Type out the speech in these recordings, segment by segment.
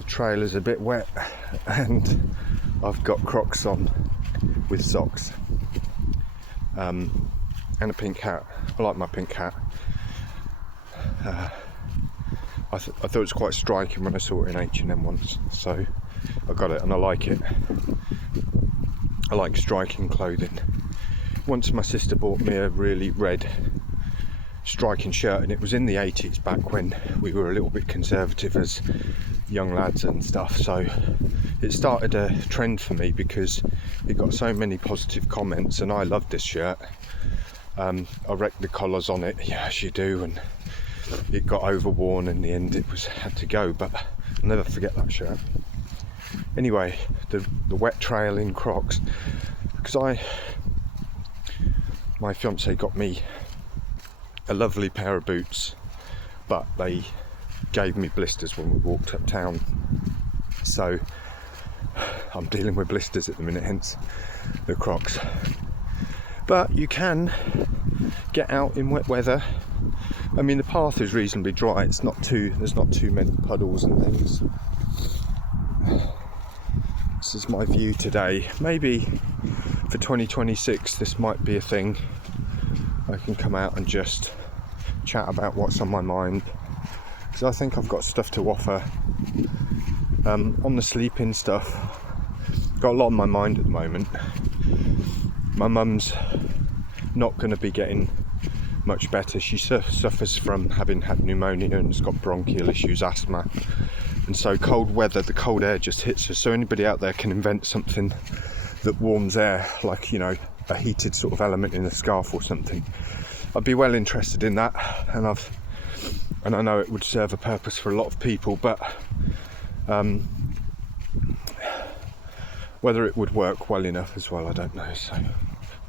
The trail is a bit wet and I've got Crocs on with socks and a pink hat. I like my pink hat. I thought it was quite striking when I saw it in H&M once, so I got it and I like it. I like striking clothing. Once my sister bought me a really red striking shirt, and it was in the 80s, back when we were a little bit conservative as young lads and stuff, so it started a trend for me because it got so many positive comments and I loved this shirt. I wrecked the collars on it, yeah, as you do, and it got overworn. In the end it had to go, but I'll never forget that shirt. Anyway, the wet trail in Crocs, because my fiance got me a lovely pair of boots, but they gave me blisters when we walked uptown, so I'm dealing with blisters at the minute, hence the Crocs. But you can get out in wet weather. I mean, the path is reasonably dry, there's not too many puddles and things. This is my view today. Maybe for 2026 this might be a thing. I can come out and just chat about what's on my mind, because I think I've got stuff to offer. On the sleeping stuff, got a lot on my mind at the moment. My mum's not going to be getting much better. She suffers from having had pneumonia and has got bronchial issues, asthma, and so cold weather, the cold air just hits her. So anybody out there can invent something that warms air, like, you know, a heated sort of element in a scarf or something. I'd be well interested in that, and I know it would serve a purpose for a lot of people, but whether it would work well enough as well, I don't know. So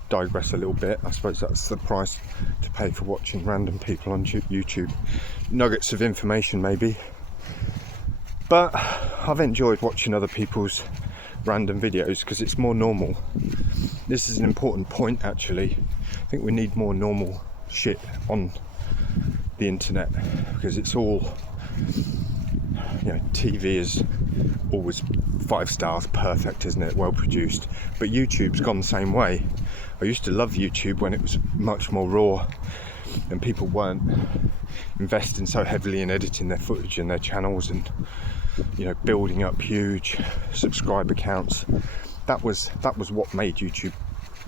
digress a little bit. I suppose that's the price to pay for watching random people on YouTube. Nuggets of information maybe, but I've enjoyed watching other people's random videos because it's more normal. This is an important point, actually. I think we need more normal shit on the internet, because it's all, you know, TV is always 5 stars, perfect, isn't it? Well produced. But YouTube's gone the same way. I used to love YouTube when it was much more raw and people weren't investing so heavily in editing their footage and their channels and, you know, building up huge subscriber counts. That was what made YouTube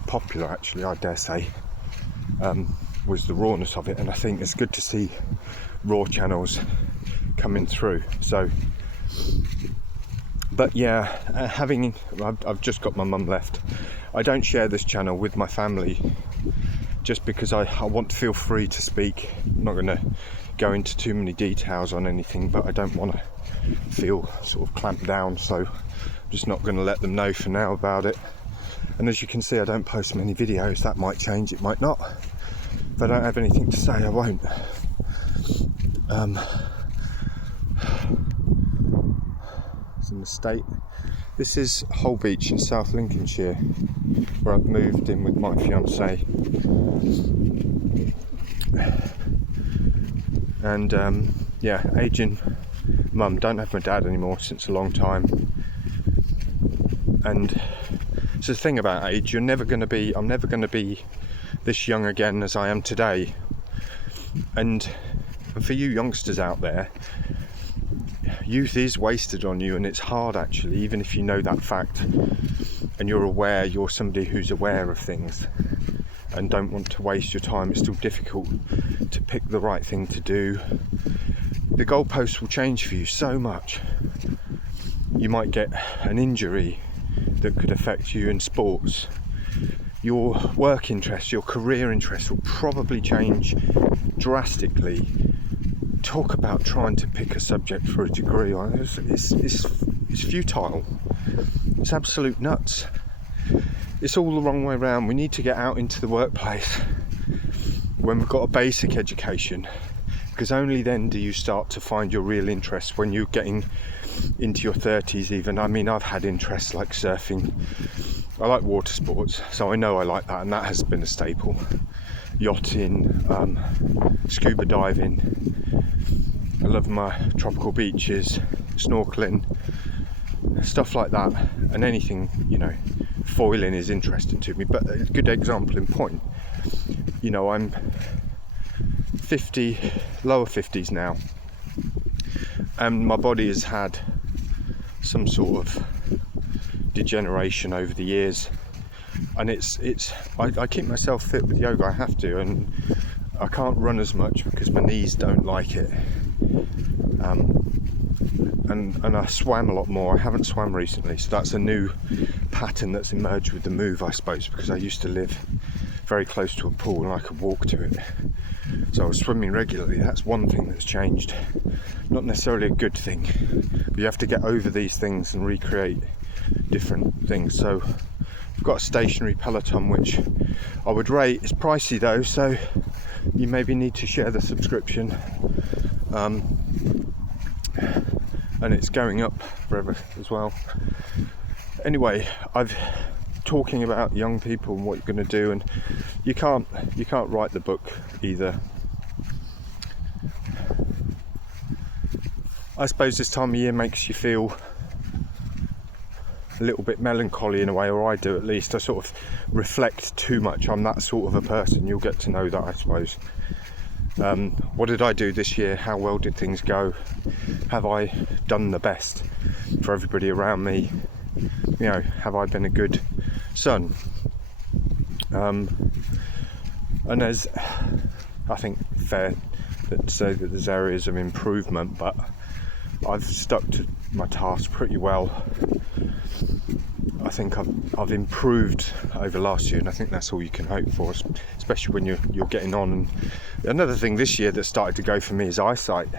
popular, actually, I dare say, was the rawness of it. And I think it's good to see raw channels coming through. So, but yeah, I've just got my mum left. I don't share this channel with my family just because I want to feel free to speak. I'm not going to go into too many details on anything, but I don't want to feel sort of clamped down, so I'm just not going to let them know for now about it. And as you can see, I don't post many videos. That might change, it might not. If I don't have anything to say, I won't. It's an estate. This is Holbeach in South Lincolnshire, where I've moved in with my fiance. And yeah, aging mum, don't have my dad anymore since a long time. And it's the thing about age, I'm never going to be this young again as I am today. And for you youngsters out there, youth is wasted on you, and it's hard, actually, even if you know that fact and you're somebody who's aware of things and don't want to waste your time. It's still difficult to pick the right thing to do. The goalposts will change for you so much. You might get an injury that could affect you in sports. Your work interests, your career interests will probably change drastically. Talk about trying to pick a subject for a degree. It's futile. It's absolute nuts. It's all the wrong way around. We need to get out into the workplace when we've got a basic education, because only then do you start to find your real interests when you're getting into your 30s even. I mean, I've had interests like surfing. I like water sports, so I know I like that, and that has been a staple. Yachting, scuba diving. I love my tropical beaches. snorkeling, stuff like that, and anything, you know, foiling is interesting to me. But a good example in point, you know, I'm 50, lower 50s now, and my body has had some sort of degeneration over the years, and I keep myself fit with yoga. I have to, and I can't run as much because my knees don't like it. And I swam a lot more. I haven't swam recently, so that's a new pattern that's emerged with the move, I suppose, because I used to live very close to a pool and I could walk to it, so I was swimming regularly. That's one thing that's changed. Not necessarily a good thing, but you have to get over these things and recreate different things. So I've got a stationary Peloton, which I would rate. It's pricey though, so you maybe need to share the subscription, and it's going up forever as well. Anyway, I've talking about young people and what you're going to do, and you can't write the book either. I suppose this time of year makes you feel a little bit melancholy in a way, or I do at least. I sort of reflect too much. I'm that sort of a person. You'll get to know that, I suppose. What did I do this year? How well did things go? Have I done the best for everybody around me? You know, have I been a good son? And there's, I think, fair to say that there's areas of improvement, but I've stuck to my task pretty well. I think I've improved over last year, and I think that's all you can hope for, especially when you're getting on. And another thing this year that started to go for me is eyesight.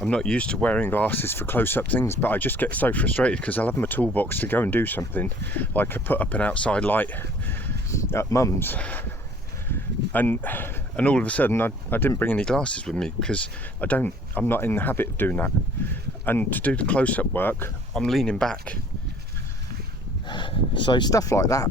I'm not used to wearing glasses for close-up things, but I just get so frustrated because I'll have my toolbox to go and do something, like I put up an outside light at mum's, and all of a sudden I didn't bring any glasses with me because I'm not in the habit of doing that. And to do the close-up work, I'm leaning back. So stuff like that.